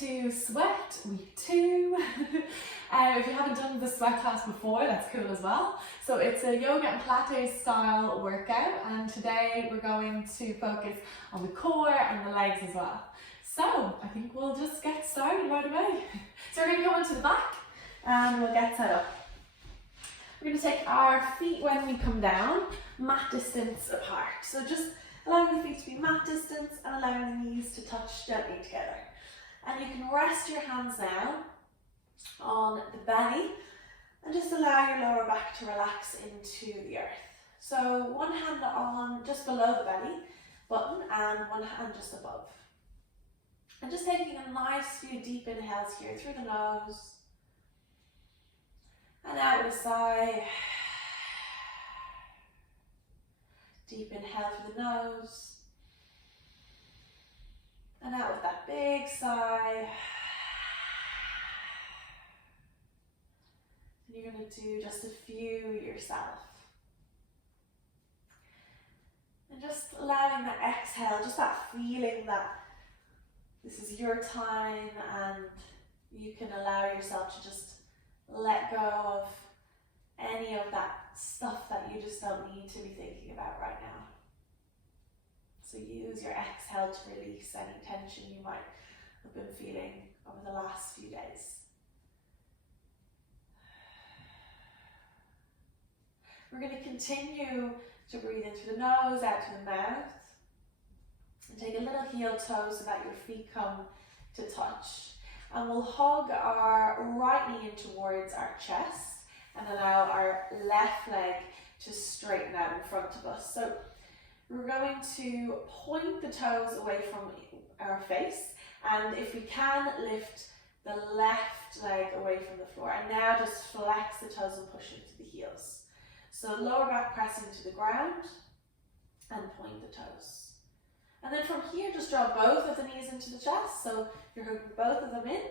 to Sweat week 2. If you haven't done the Sweat class before, that's cool as well. So it's a yoga and Pilates style workout, and today we're going to focus on the core and the legs as well. So I think we'll just get started right away. So we're going to go onto the back and we'll get set up. We're going to take our feet when we come down, mat distance apart. So just allowing the feet to be mat distance and allowing the knees to touch gently together. And you can rest your hands now on the belly and just allow your lower back to relax into the earth. So one hand on just below the belly button and one hand just above. And just taking a nice few deep inhales here through the nose and out with a sigh. Deep inhale through the nose and out with that big sigh. And you're going to do just a few yourself. And just allowing that exhale, just that feeling that this is your time and you can allow yourself to just let go of any of that stuff that you just don't need to be thinking about right now. So use your exhale to release any tension you might have been feeling over the last few days. We're going to continue to breathe in through the nose, out through the mouth. And take a little heel toe so that your feet come to touch. And we'll hug our right knee in towards our chest and allow our left leg to straighten out in front of us. So we're going to point the toes away from our face, and if we can, lift the left leg away from the floor. And now just flex the toes and push into the heels. So lower back pressing to the ground and point the toes. And then from here, just draw both of the knees into the chest. So you're hooking both of them in.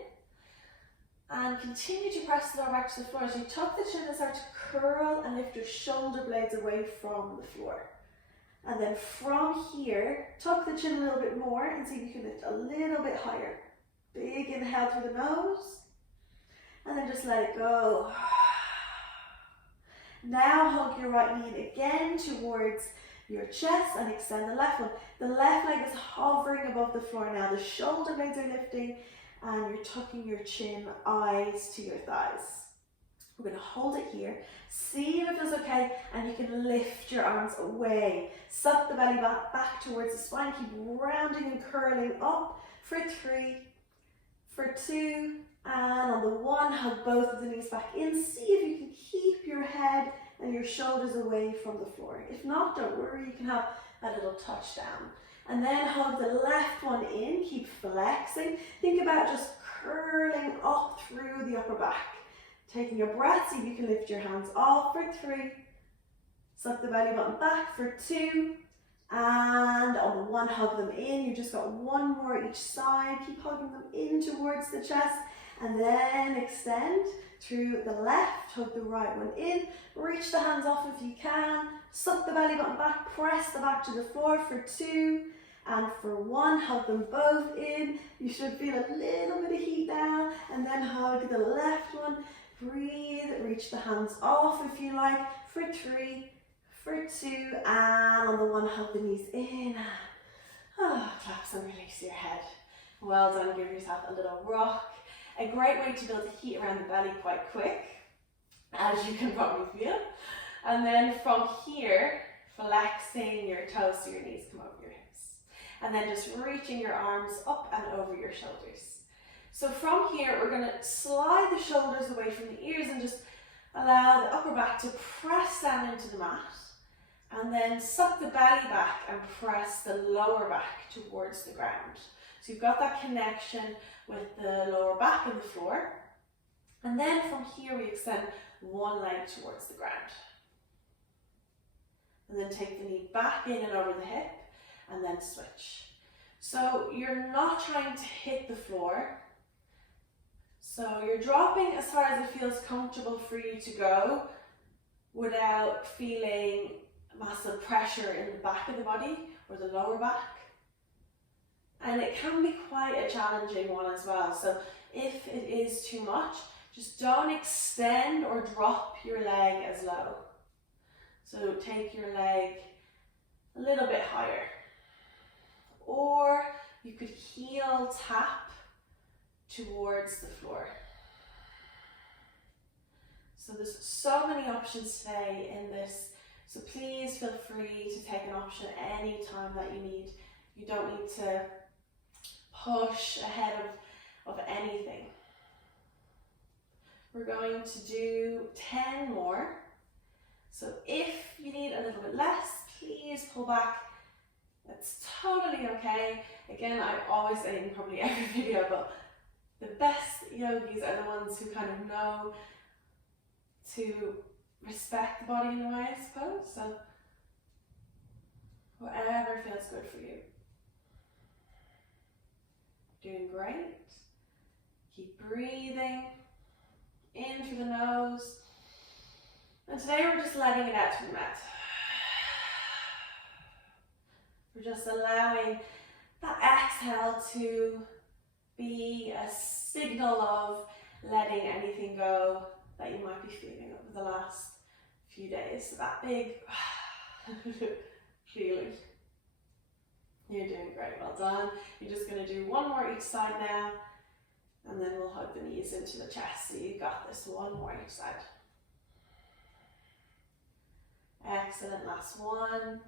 And continue to press the lower back to the floor as you tuck the chin and start to curl and lift your shoulder blades away from the floor. And then from here, tuck the chin a little bit more and see if you can lift a little bit higher. Big inhale through the nose. And then just let it go. Now hug your right knee again towards your chest and extend the left one. The left leg is hovering above the floor now. The shoulder blades are lifting and you're tucking your chin, eyes to your thighs. We're going to hold it here. See if it feels okay, and you can lift your arms away. Suck the belly back towards the spine. Keep rounding and curling up for 3, for 2, and on the 1, hug both of the knees back in. See if you can keep your head and your shoulders away from the floor. If not, don't worry, you can have a little touch down. And then hug the left one in, keep flexing. Think about just curling up through the upper back. Taking your breath, see if you can lift your hands off for 3. Suck the belly button back for 2. And on the 1, hug them in. You've just got 1 more each side. Keep hugging them in towards the chest. And then extend through the left, hug the right one in. Reach the hands off if you can. Suck the belly button back, press the back to the floor for 2. And for 1, hug them both in. You should feel a little bit of heat now. And then hug the left one. Breathe, reach the hands off if you like. For 3, for 2, and on the 1, hug the knees in. Collapse and release your head. Well done, give yourself a little rock. A great way to build heat around the belly quite quick, as you can probably feel. And then from here, flexing your toes so your knees come over your hips. And then just reaching your arms up and over your shoulders. So from here, we're going to slide the shoulders away from the ears and just allow the upper back to press down into the mat. And then suck the belly back and press the lower back towards the ground. So you've got that connection with the lower back and the floor. And then from here, we extend 1 leg towards the ground. And then take the knee back in and over the hip, and then switch. So you're not trying to hit the floor. So you're dropping as far as it feels comfortable for you to go without feeling massive pressure in the back of the body or the lower back. And it can be quite a challenging one as well. So if it is too much, just don't extend or drop your leg as low. So take your leg a little bit higher. Or you could heel tap towards the floor. So there's so many options today in this. So please feel free to take an option any time that you need. You don't need to push ahead of anything. We're going to do 10 more. So if you need a little bit less, please pull back. That's totally okay. Again, I always say in probably every video, but the best yogis are the ones who kind of know to respect the body in a way, I suppose. So whatever feels good for you. Doing great. Keep breathing in through the nose. And today we're just letting it out through the mouth. We're just allowing that exhale to be a signal of letting anything go that you might be feeling over the last few days. So that big feeling. You're doing great, well done. You're just going to do one more each side now, and then we'll hug the knees into the chest. So you got this, one more each side. Excellent, last one.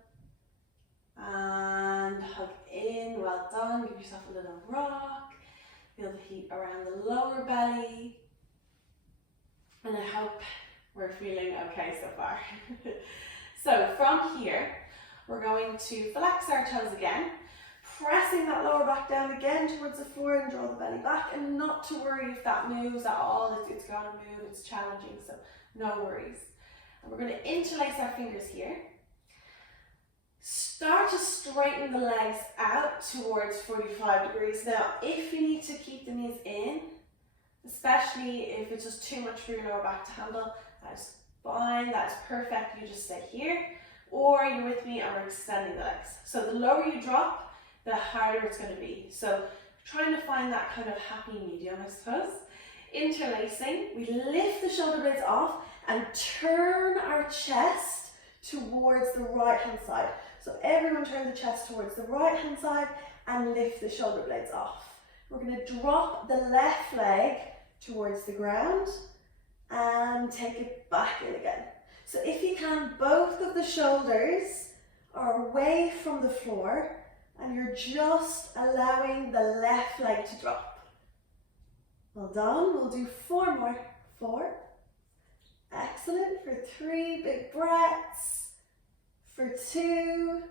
And hug in, well done. Give yourself a little rock. Feel the heat around the lower belly. And I hope we're feeling okay so far. So from here, we're going to flex our toes again, pressing that lower back down again towards the floor and draw the belly back, and not to worry if that moves at all. It's going to move, it's challenging, so no worries. And we're going to interlace our fingers here. Start to straighten the legs out towards 45 degrees. Now, if you need to keep the knees in, especially if it's just too much for your lower back to handle, that's fine, that's perfect. You just stay here. Or you're with me and we're extending the legs. So the lower you drop, the harder it's going to be. So trying to find that kind of happy medium, I suppose. Interlacing, we lift the shoulder blades off and turn our chest towards the right hand side. So everyone turn the chest towards the right hand side and lift the shoulder blades off. We're going to drop the left leg towards the ground and take it back in again. So if you can, both of the shoulders are away from the floor and you're just allowing the left leg to drop. Well done. We'll do 4 more. 4. Excellent. For 3, big breaths. For 2.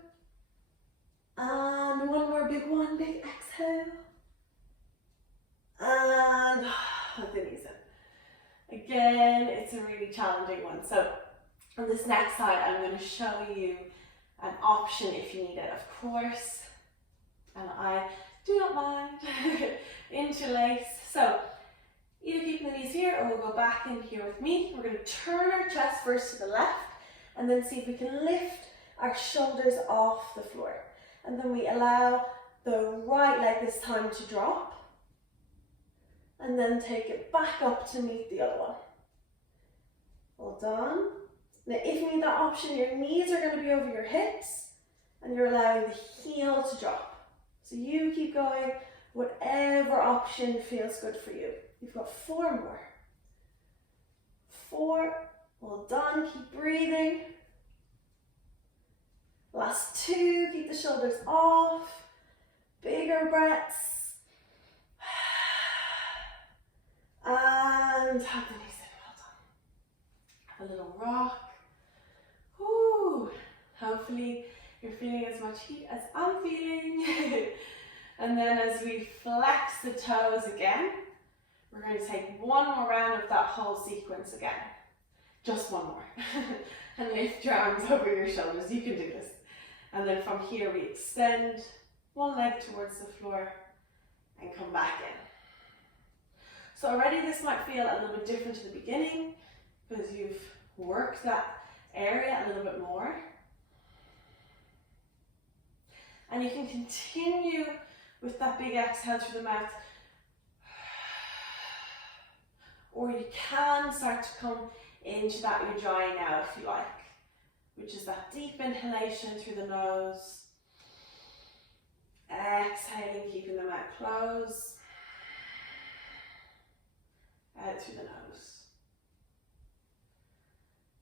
And 1 more big one. Big exhale. And hug the knees in. Again, it's a really challenging one. So on this next side, I'm going to show you an option if you need it, of course. And I do not mind. Interlace. So either keep the knees here or we'll go back in here with me. We're going to turn our chest first to the left and then see if we can lift our shoulders off the floor. And then we allow the right leg this time to drop. And then take it back up to meet the other one. Well done. Now if you need that option, your knees are going to be over your hips and you're allowing the heel to drop. So you keep going, whatever option feels good for you. You've got 4 more. 4, well done, keep breathing. Last 2, keep the shoulders off. Bigger breaths. And hug the knees in, well done. Have a little rock. Woo. Hopefully you're feeling as much heat as I'm feeling. And then as we flex the toes again, we're going to take 1 more round of that whole sequence again. Just 1 more. And lift your arms over your shoulders. You can do this. And then from here we extend 1 leg towards the floor and come back in. So already this might feel a little bit different to the beginning because you've worked that area a little bit more. And you can continue with that big exhale through the mouth. Or you can start to come into that ujjayi now if you like, which is that deep inhalation through the nose. Exhaling, keeping the mouth closed. Out through the nose.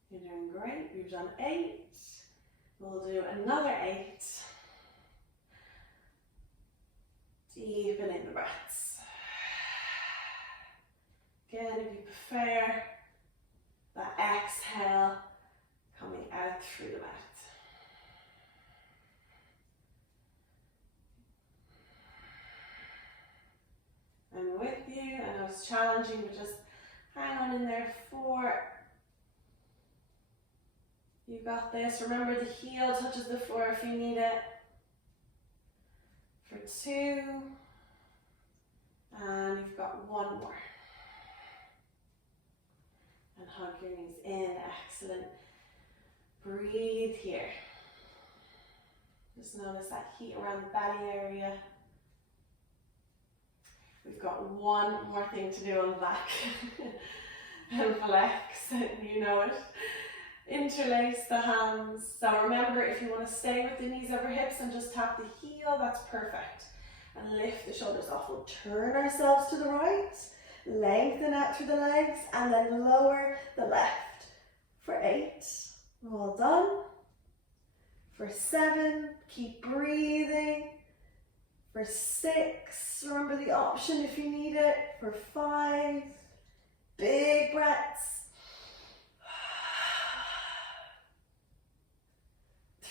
You're doing great. We've done 8. We'll do another 8. Deepening the breaths. Again, if you prefer, that exhale coming out through the mouth. I'm with you. I know it's challenging, but just hang on in there. 4. You got this. Remember, the heel touches the floor if you need it. For 2. And you've got 1 more. And hug your knees in. Excellent. Breathe here. Just notice that heat around the belly area. We've got 1 more thing to do on the back. And flex, you know it. Interlace the hands. So remember, if you want to stay with the knees over hips and just tap the heel, that's perfect. And lift the shoulders off. We'll turn ourselves to the right, lengthen out through the legs, and then lower the left. For 8, well done. For 7, keep breathing. For 6, remember the option if you need it. For 5, big breaths.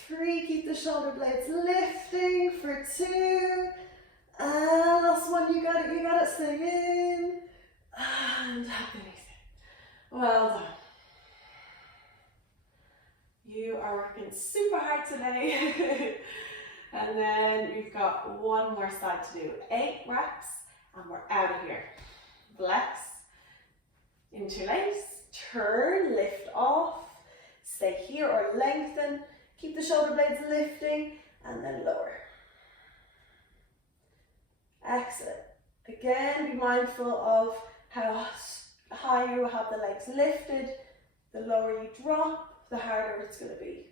3, keep the shoulder blades lifting. For 2, and last one, you got it, stay in. And hug the knees in. Well done. You are working super hard today. And then we've got 1 more side to do. 8 reps, and we're out of here. Flex, interlace, turn, lift off, stay here or lengthen, keep the shoulder blades lifting, and then lower. Excellent. Again, be mindful of how high you have the legs lifted. The lower you drop, the harder it's going to be.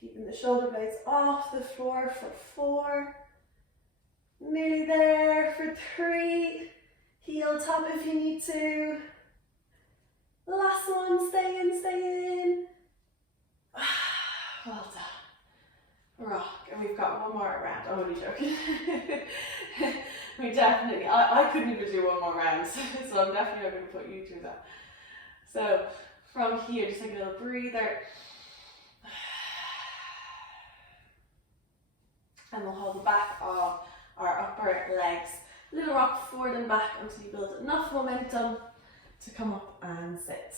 Keeping the shoulder blades off the floor for 4. Nearly there for 3. Heel tap if you need to. Last one, stay in. Well done. Rock. And we've got 1 more round. I'm only joking. We definitely, I couldn't even do 1 more round, so I'm definitely not going to put you through that. So from here, just take a little breather. And we'll hold the back of our upper legs. Little rock forward and back until you build enough momentum to come up and sit.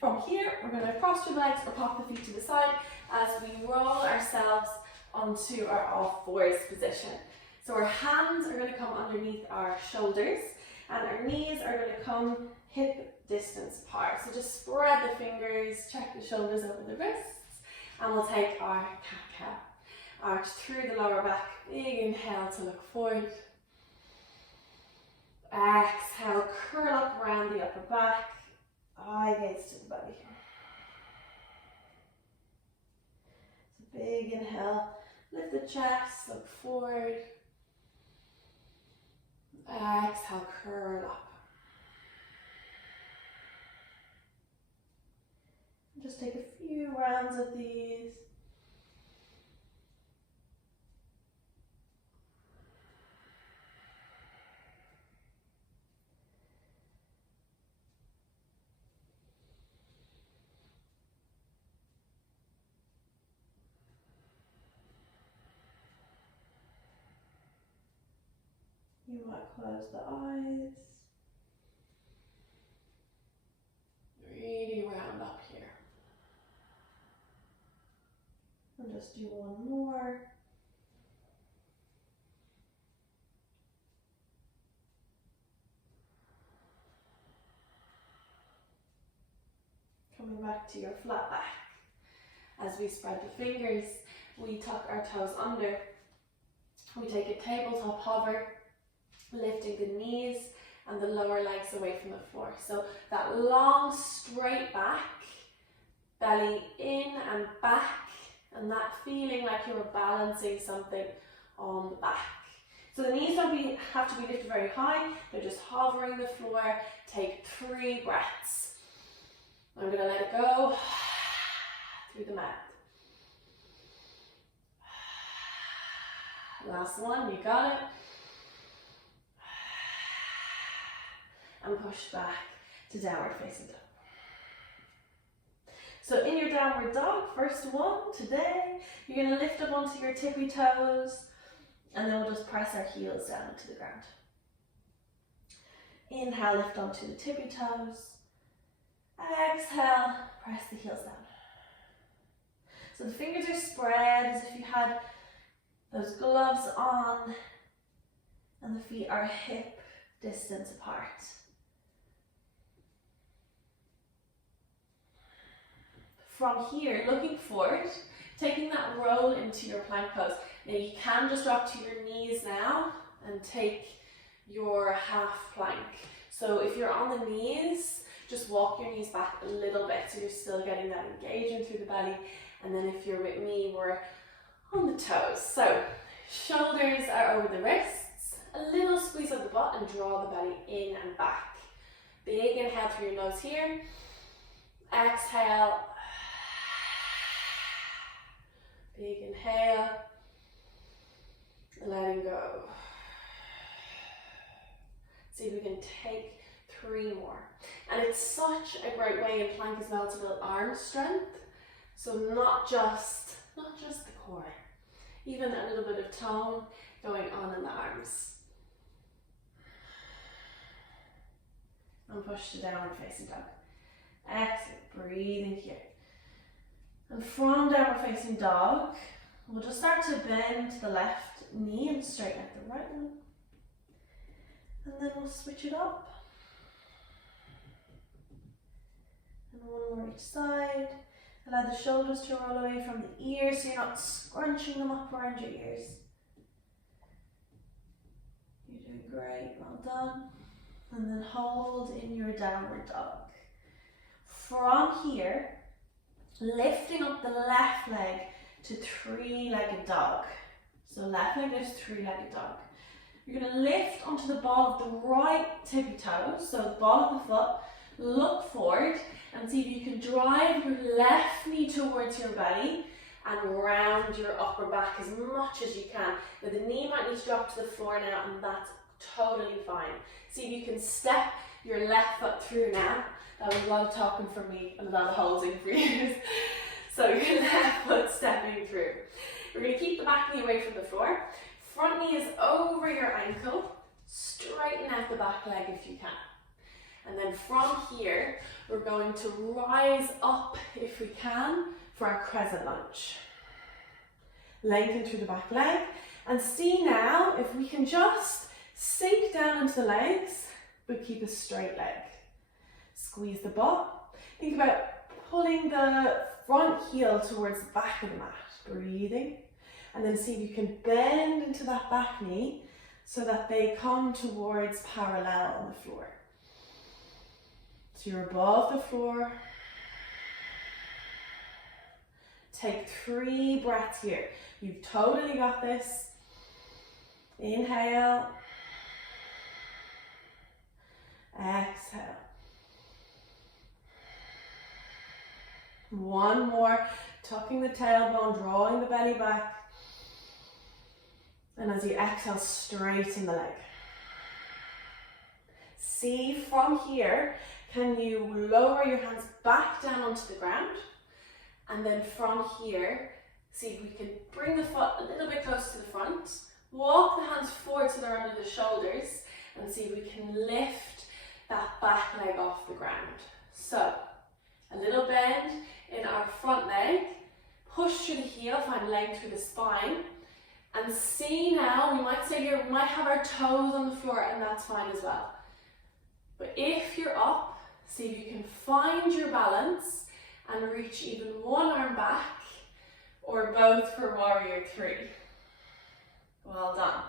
From here, we're going to cross your legs or pop the feet to the side as we roll ourselves onto our all 4s position. So our hands are going to come underneath our shoulders and our knees are going to come hip distance apart. So just spread the fingers, check the shoulders over the wrists, and we'll take our cat-cow. Arch through the lower back, big inhale to look forward. Exhale, curl up around the upper back, eye gaze to the belly. So big inhale, lift the chest, look forward. Exhale, curl up. Just take a few rounds of these. You might close the eyes. Really round up here. And just do 1 more. Coming back to your flat back. As we spread the fingers, we tuck our toes under. We take a tabletop hover, lifting the knees and the lower legs away from the floor. So that long straight back, belly in and back, and that feeling like you're balancing something on the back. So the knees don't have to be lifted very high, they're just hovering the floor. Take 3 breaths. I'm going to let it go through the mouth. Last one, you got it. And push back to downward facing dog. So in your downward dog, first one today, you're going to lift up onto your tippy toes, and then we'll just press our heels down into the ground. Inhale, lift onto the tippy toes. Exhale, press the heels down. So the fingers are spread as if you had those gloves on, and the feet are hip distance apart. From here, looking forward, taking that roll into your plank pose. Now you can just drop to your knees now and take your half plank. So if you're on the knees, just walk your knees back a little bit so you're still getting that engagement through the belly. And then if you're with me, we're on the toes. So shoulders are over the wrists, a little squeeze of the butt and draw the belly in and back. Big inhale through your nose here. Exhale. Big inhale. Letting go. See if we can take 3 more. And it's such a great way in plank as well to build arm strength. So not just the core, even a little bit of tone going on in the arms. And push to downward facing dog. Exhale, breathing here. And from downward facing dog, we'll just start to bend to the left knee and straighten out the right one. And then we'll switch it up. And one more each side. Allow the shoulders to roll away from the ears so you're not scrunching them up around your ears. You're doing great, well done. And then hold in your downward dog. From here, lifting up the left leg to 3-legged dog. So left leg is 3-legged dog. You're going to lift onto the ball of the right tippy toe, so the ball of the foot. Look forward and see if you can drive your left knee towards your belly and round your upper back as much as you can. Now the knee might need to drop to the floor now, and that's totally fine. See if you can step your left foot through now. That was a lot of talking from me and a lot of holding for you. So your left foot stepping through. We're going to keep the back knee away from the floor. Front knee is over your ankle. Straighten out the back leg if you can. And then from here, we're going to rise up, if we can, for our crescent lunge. Lengthen through the back leg. And see now if we can just sink down into the legs, but keep a straight leg. Squeeze the butt. Think about pulling the front heel towards the back of the mat. Breathing. And then see if you can bend into that back knee so that they come towards parallel on the floor. So you're above the floor. Take 3 breaths here. You've totally got this. Inhale. Exhale. One more. Tucking the tailbone, drawing the belly back. And as you exhale, straighten the leg. See from here, can you lower your hands back down onto the ground? And then from here, see if we can bring the foot a little bit close to the front. Walk the hands forward so they're under the shoulders. And see if we can lift that back leg off the ground. So, a little bend in our front leg. Push through the heel, find length through the spine. And see now, we might say here, we might have our toes on the floor, and that's fine as well. But if you're up, see if you can find your balance and reach even one arm back or both for warrior 3. Well done.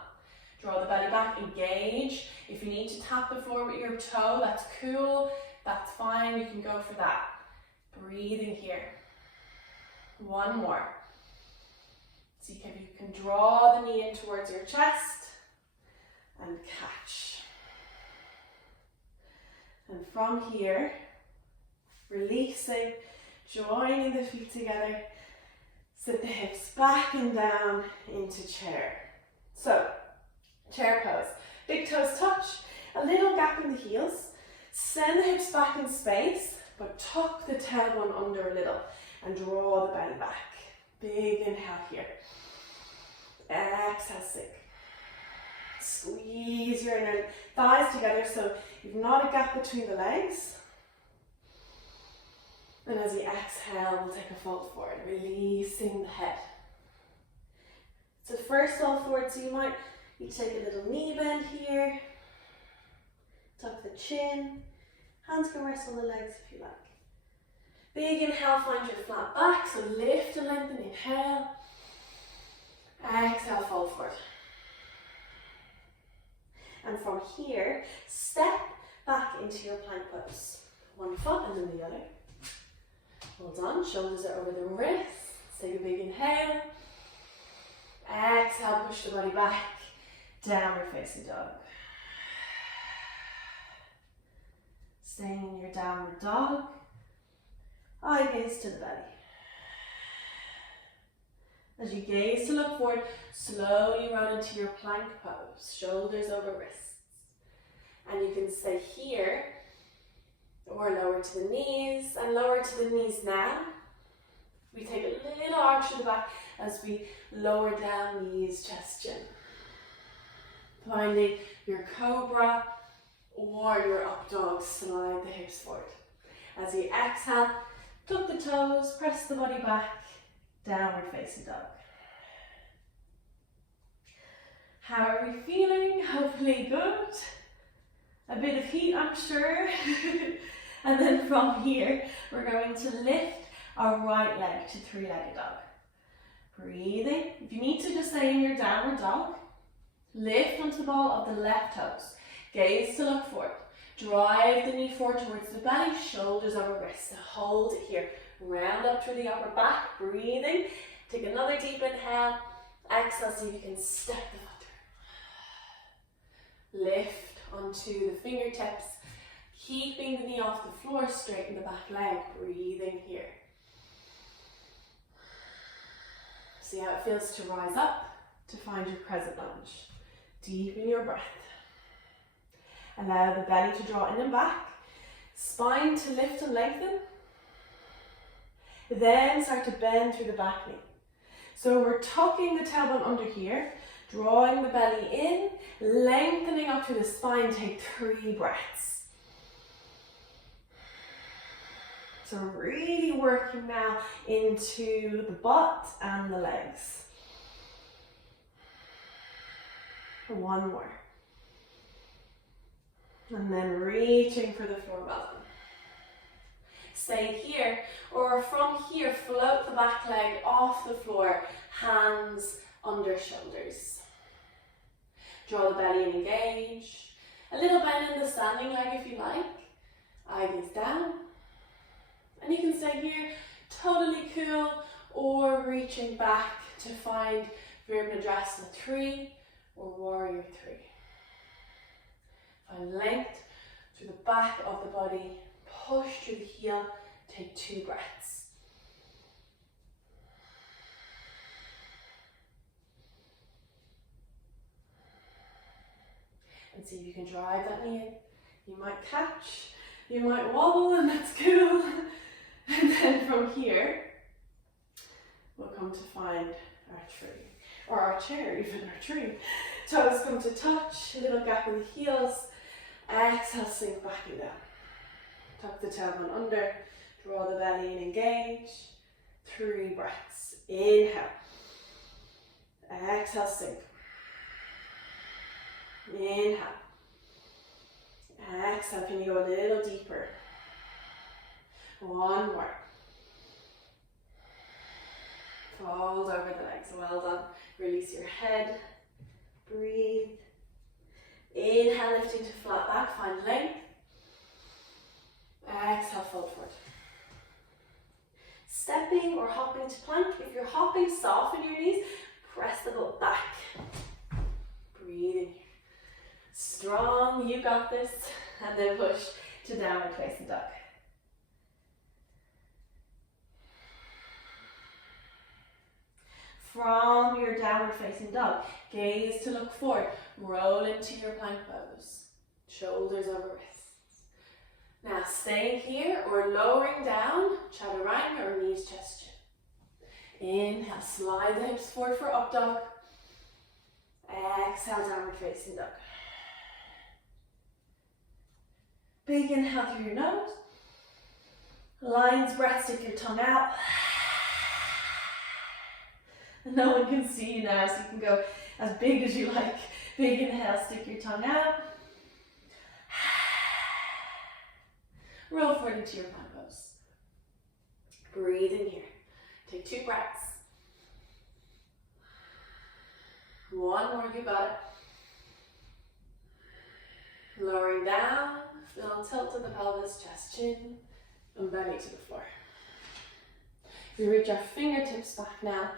Draw the belly back, engage. If you need to tap the floor with your toe, that's cool, that's fine, you can go for that. Breathing here. One more. See if you can draw the knee in towards your chest and catch. And from here, releasing, joining the feet together, sit the hips back and down into chair. So, chair pose. Big toes touch, a little gap in the heels. Send the hips back in space, but tuck the tailbone under a little and draw the belly back. Big inhale here. Exhale, sink. Squeeze your inner thighs together so you've not a gap between the legs. And as you exhale, we'll take a fold forward, releasing the head. So first fold forward, so you might need to take a little knee bend here. Tuck the chin. Hands can rest on the legs if you like. Big inhale, find your flat back, so lift and lengthen, inhale. Exhale, fold forward. And from here, step back into your plank pose. One foot and then the other. Well done, shoulders are over the wrists. Take a big inhale. Exhale, push the body back. Downward facing dog. Staying in your downward dog. Eye gaze to the belly. As you gaze to look forward, slowly run into your plank pose, shoulders over wrists. And you can stay here, or lower to the knees, and lower to the knees now. We take a little arch to the back as we lower down knees, chest, chin. Finding your cobra or your up dog, slide the hips forward. As you exhale, tuck the toes, press the body back, downward facing dog. How are we feeling? Hopefully good. A bit of heat, I'm sure. And then from here, we're going to lift our right leg to three-legged dog. Breathing. If you need to just stay in your downward dog, lift onto the ball of the left toes. Gaze to look forward. Drive the knee forward towards the belly, shoulders over wrists. Hold it here. Round up through the upper back. Breathing. Take another deep inhale. Exhale, see if you can step the foot through. Lift onto the fingertips. Keeping the knee off the floor, straighten the back leg. Breathing here. See how it feels to rise up, to find your crescent lunge. Deepen your breath. Allow the belly to draw in and back. Spine to lift and lengthen. Then start to bend through the back knee. So we're tucking the tailbone under here, drawing the belly in, lengthening up through the spine. Take 3 breaths. So really working now into the butt and the legs. One more. And then reaching for the floor, well done. Stay here, or from here, float the back leg off the floor, hands under shoulders. Draw the belly and engage. A little bend in the standing leg if you like. Eye gaze down. And you can stay here, totally cool, or reaching back to find Virabhadrasana 3 or Warrior 3. Find length through the back of the body, push through the heel, take 2 breaths. And see if you can drive that knee in. You might catch, you might wobble, and that's cool. And then from here, we'll come to find our tree, or our chair, even our tree. Toes come to touch, a little gap in the heels. Exhale, sink back and down. Tuck the tailbone under, draw the belly and engage. 3 breaths. Inhale. Exhale, sink. Inhale. Exhale, can you go a little deeper? 1 more. Fold over the legs, well done. Release your head, Breathe. Inhale, lifting to flat back, find length. Exhale, fold forward. Stepping or hopping to plank. If you're hopping, soften your knees, press the butt back. Breathe in here. Strong, you got this. And then push to downward facing dog. From your downward facing dog, gaze to look forward. Roll into your plank pose. Shoulders over wrists. Now staying here or lowering down, chaturanga or knees chest chin. Inhale, slide the hips forward for up dog. Exhale, downward facing dog. Big inhale through your nose. Lion's breath, stick your tongue out. And no one can see you now, so you can go as big as you like. Big inhale, stick your tongue out. Roll forward into your plank pose. Breathe in here. Take 2 breaths. One more, you got it. Lowering down, feel tilt to the pelvis, chest, chin, and belly to the floor. We reach our fingertips back now.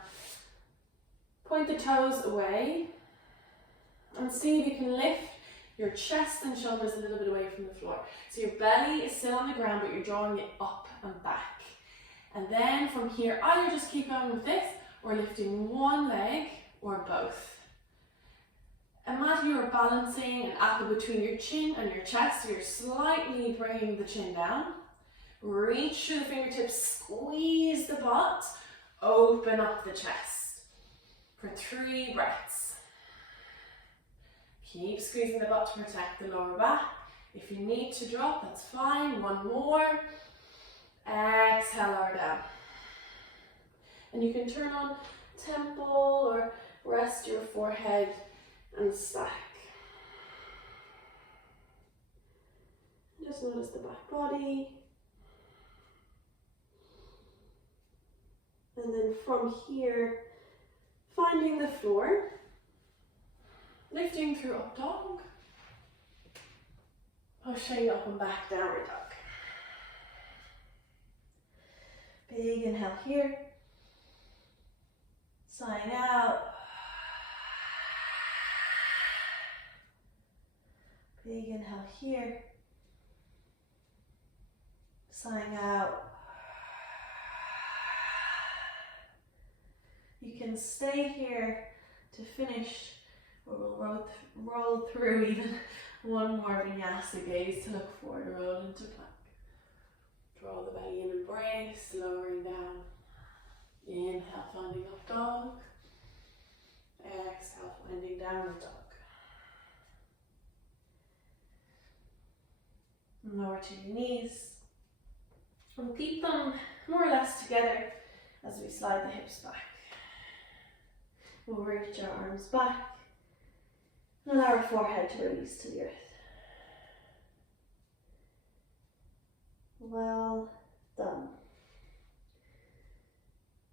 Point the toes away and see if you can lift your chest and shoulders a little bit away from the floor. So your belly is still on the ground, but you're drawing it up and back. And then from here, either just keep going with this or lifting one leg or both. Imagine you're balancing an apple between your chin and your chest, so you're slightly bringing the chin down. Reach through the fingertips, squeeze the butt, open up the chest for 3 breaths. Keep squeezing the butt to protect the lower back. If you need to drop, that's fine. One more. Exhale, lower down. And you can turn on temple or rest your forehead and stack. Just notice the back body. And then from here, finding the floor, lifting through up dog, pushing up and back, downward dog. Big inhale here, sighing out. Big inhale here, sighing out. You can stay here to finish, or we'll roll through even one more vinyasa. Gaze to look forward, roll into plank. Draw the belly in, embrace, lowering down. Inhale, finding up dog. Exhale, finding downward dog. Lower to your knees. And keep them more or less together as we slide the hips back. We'll reach our arms back and allow our forehead to release to the earth. Well done.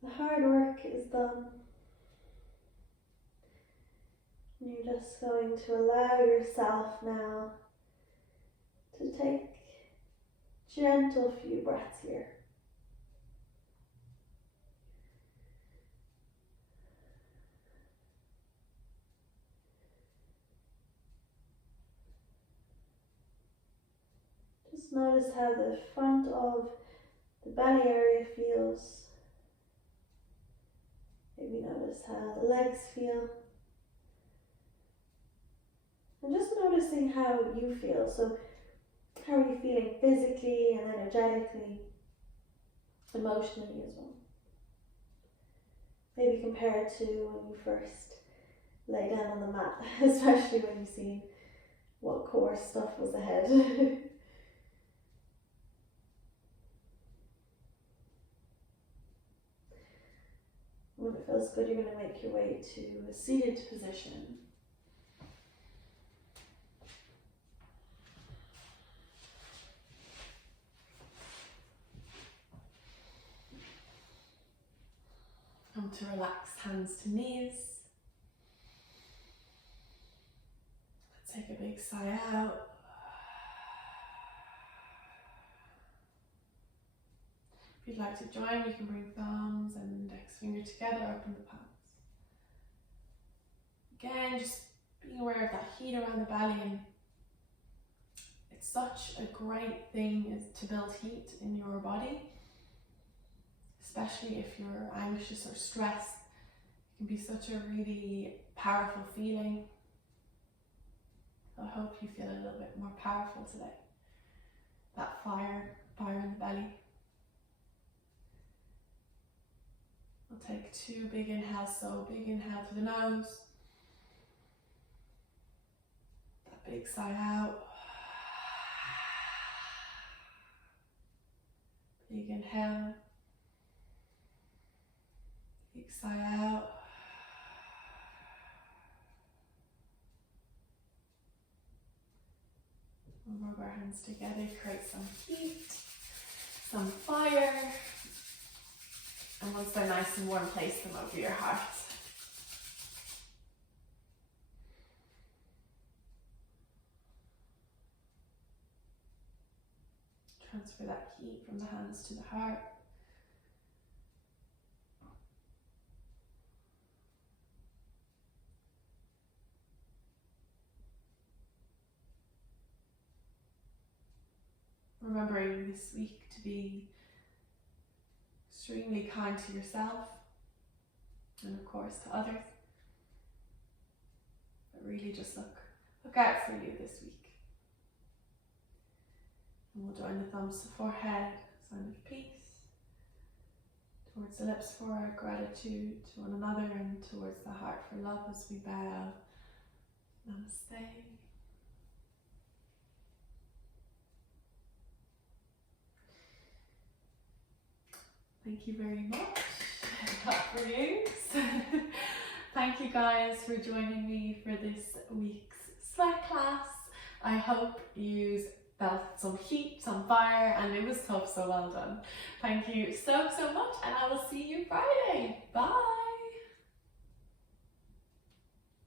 The hard work is done. You're just going to allow yourself now to take gentle few breaths here. Just notice how the front of the belly area feels. Maybe notice how the legs feel. And just noticing how you feel. So how are you feeling physically and energetically, emotionally as well? Maybe compare it to when you first lay down on the mat, especially when you've seen what core stuff was ahead. When it feels good, you're going to make your way to a seated position. Come to relax, hands to knees. take a big sigh out. If you'd like to join, you can bring thumbs and index finger together, open the palms. Again, just being aware of that heat around the belly, and it's such a great thing to build heat in your body, especially if you're anxious or stressed. It can be such a really powerful feeling. So I hope you feel a little bit more powerful today. That fire in the belly. We'll take 2 big inhales, so big inhale through the nose. That big sigh out. Big inhale. Big sigh out. We'll rub our hands together, create some heat, some fire. And once they're nice and warm, place them over your heart. Transfer that heat from the hands to the heart. Remembering this week to be extremely kind to yourself and of course to others, but really just look out for you this week. And we'll join the thumbs to forehead, sign of peace, towards the lips for our gratitude to one another, and towards the heart for love as we bow. Namaste. Thank you very much. Clap for you. Thank you guys for joining me for this week's sweat class. I hope you felt some heat, some fire, and it was tough, so well done. Thank you so much, and I will see you Friday. Bye.